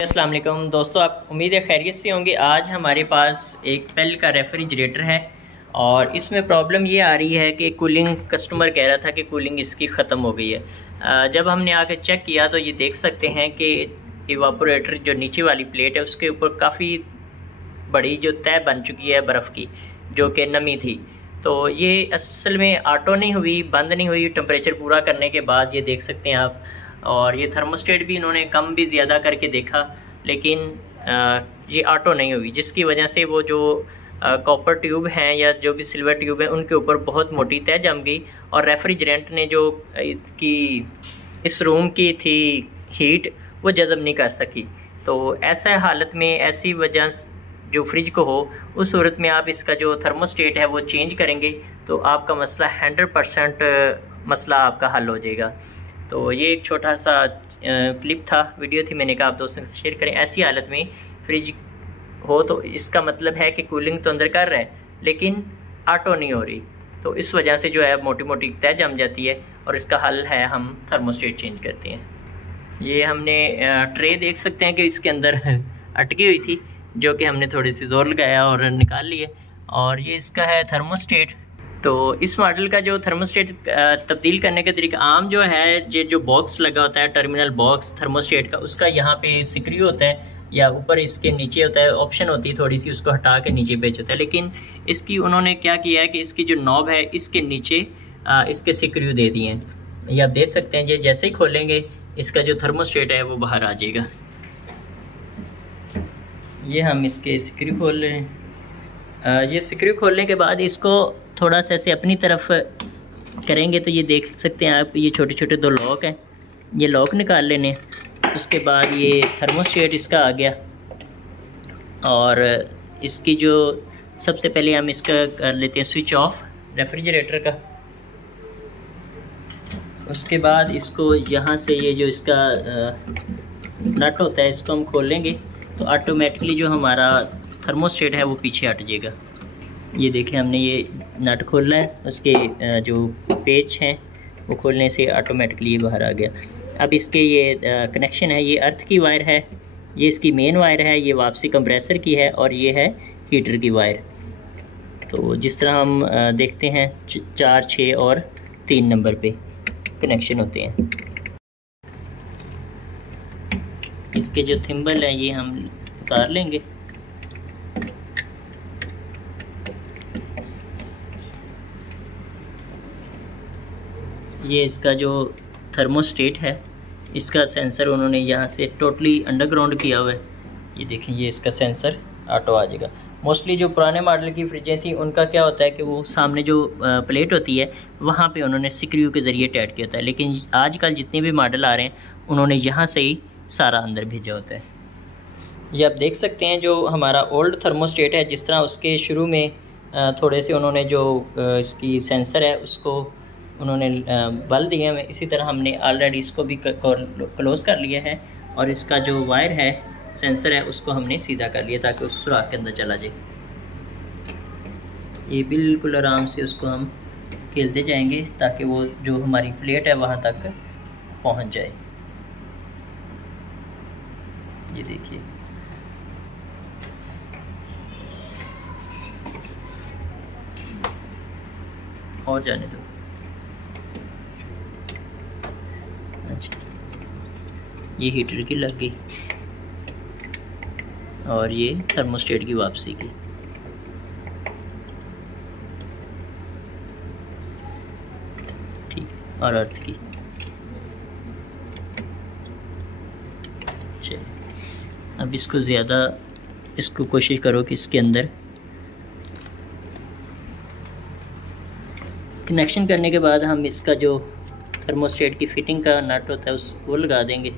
अस्सलाम वालेकुम दोस्तों, आप उम्मीद है खैरियत से होंगे। आज हमारे पास एक पेल का रेफ्रिजरेटर है और इसमें प्रॉब्लम ये आ रही है कि कूलिंग, कस्टमर कह रहा था कि कूलिंग इसकी ख़त्म हो गई है। जब हमने आके चेक किया तो ये देख सकते हैं कि इवापोरेटर जो नीचे वाली प्लेट है उसके ऊपर काफ़ी बड़ी जो तह बन चुकी है बर्फ़ की, जो कि नमी थी। तो ये असल में ऑटो नहीं हुई, बंद नहीं हुई टेम्परेचर पूरा करने के बाद, ये देख सकते हैं आप। और ये थर्मोस्टेट भी इन्होंने कम भी ज़्यादा करके देखा, लेकिन ये ऑटो नहीं हुई, जिसकी वजह से वो जो कॉपर ट्यूब हैं या जो भी सिल्वर ट्यूब है उनके ऊपर बहुत मोटी तह जम गई और रेफ्रिजरेंट ने जो इसकी इस रूम की थी हीट वो जज़ब नहीं कर सकी। तो ऐसा हालत में, ऐसी वजह जो फ्रिज को हो, उस सूरत में आप इसका जो थर्मोस्टेट है वो चेंज करेंगे तो आपका मसला 100% मसला आपका हल हो जाएगा। तो ये एक छोटा सा क्लिप था, वीडियो थी, मैंने कहा आप दोस्तों से शेयर करें। ऐसी हालत में फ्रिज हो तो इसका मतलब है कि कूलिंग तो अंदर कर रहा है लेकिन ऑटो नहीं हो रही, तो इस वजह से जो है मोटी मोटी तह जम जाती है और इसका हल है हम थर्मोस्टेट चेंज करते हैं। ये हमने ट्रे देख सकते हैं कि इसके अंदर अटकी हुई थी, जो कि हमने थोड़ी सी ज़ोर लगाया और निकाल लिए, और ये इसका है थर्मोस्टेट। तो इस मॉडल का जो थर्मोस्टेट तब्दील करने का तरीका आम जो है, जो बॉक्स लगा होता है, टर्मिनल बॉक्स थर्मोस्टेट का, उसका यहाँ पे स्क्रू होता है या ऊपर इसके नीचे होता है, ऑप्शन होती है थोड़ी सी, उसको हटा के नीचे भेज होता है। लेकिन इसकी उन्होंने क्या किया है कि इसकी जो नॉब है इसके नीचे इसके स्क्रू दे दिए हैं। ये आप देख सकते हैं, ये जैसे ही खोलेंगे इसका जो थर्मोस्टेट है वो बाहर आ जाएगा। ये हम इसके स्क्रू खोल रहे हैं। ये स्क्रू खोलने के बाद इसको थोड़ा सा ऐसे अपनी तरफ करेंगे तो ये देख सकते हैं आप, ये छोटे छोटे दो लॉक हैं, ये लॉक निकाल लेने। उसके बाद ये थर्मोस्टेट इसका आ गया और इसकी जो सबसे पहले हम इसका कर लेते हैं स्विच ऑफ रेफ्रिजरेटर का। उसके बाद इसको यहाँ से ये जो इसका नट होता है इसको हम खोलेंगे तो ऑटोमेटिकली जो हमारा थर्मोस्टेट है वो पीछे हट जाएगा। ये देखें, हमने ये नट खोलना है, उसके जो पेच हैं वो खोलने से ऑटोमेटिकली ये बाहर आ गया। अब इसके ये कनेक्शन है, ये अर्थ की वायर है, ये इसकी मेन वायर है, ये वापसी कंप्रेसर की है और ये है हीटर की वायर। तो जिस तरह हम देखते हैं 4, 6 और 3 नंबर पे कनेक्शन होते हैं। इसके जो थिम्बल है ये हम उतार लेंगे। ये इसका जो थर्मोस्टेट है इसका सेंसर उन्होंने यहाँ से टोटली अंडरग्राउंड किया हुआ है। ये देखें, ये इसका सेंसर ऑटो आ जाएगा। मोस्टली जो पुराने मॉडल की फ्रिजें थी उनका क्या होता है कि वो सामने जो प्लेट होती है वहाँ पे उन्होंने स्क्रू के ज़रिए टाइट किया होता है, लेकिन आजकल जितने भी मॉडल आ रहे हैं उन्होंने यहाँ से ही सारा अंदर भेजा होता है। ये आप देख सकते हैं जो हमारा ओल्ड थर्मोस्टेट है, जिस तरह उसके शुरू में थोड़े से उन्होंने जो इसकी सेंसर है उसको उन्होंने बल दिए हैं, इसी तरह हमने ऑलरेडी इसको भी क्लोज़ कर लिया है और इसका जो वायर है, सेंसर है, उसको हमने सीधा कर लिया ताकि उस सुराख के अंदर चला जाए। ये बिल्कुल आराम से उसको हम खेलते जाएंगे ताकि वो जो हमारी प्लेट है वहाँ तक पहुँच जाए। ये देखिए, और जाने दो। अच्छा, ये हीटर की लग गई और ये थर्मोस्टेट की वापसी की। ठीक, और अर्थ की। चलिए, अब इसको ज़्यादा इसको कोशिश करो कि इसके अंदर कनेक्शन करने के बाद हम इसका जो थर्मोस्टेट की फिटिंग का नट होता है वो लगा देंगे।